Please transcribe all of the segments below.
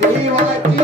Vai, vai, vai.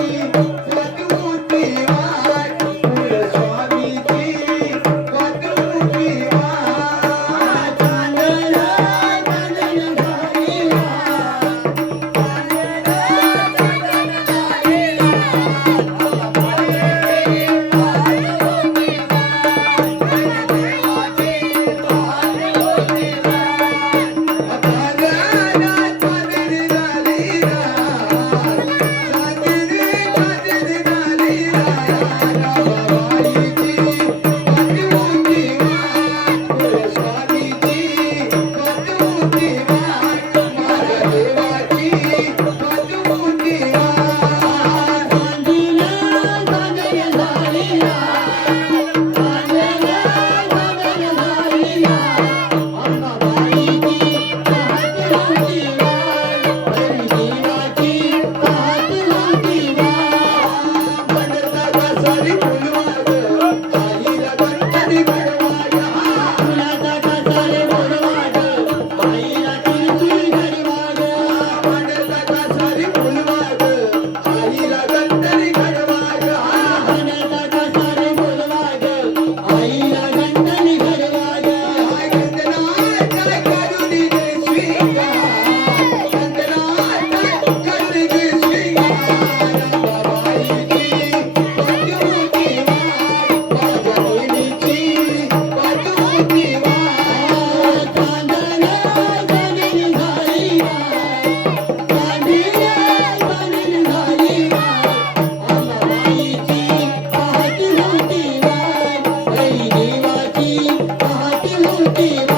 छुट्टी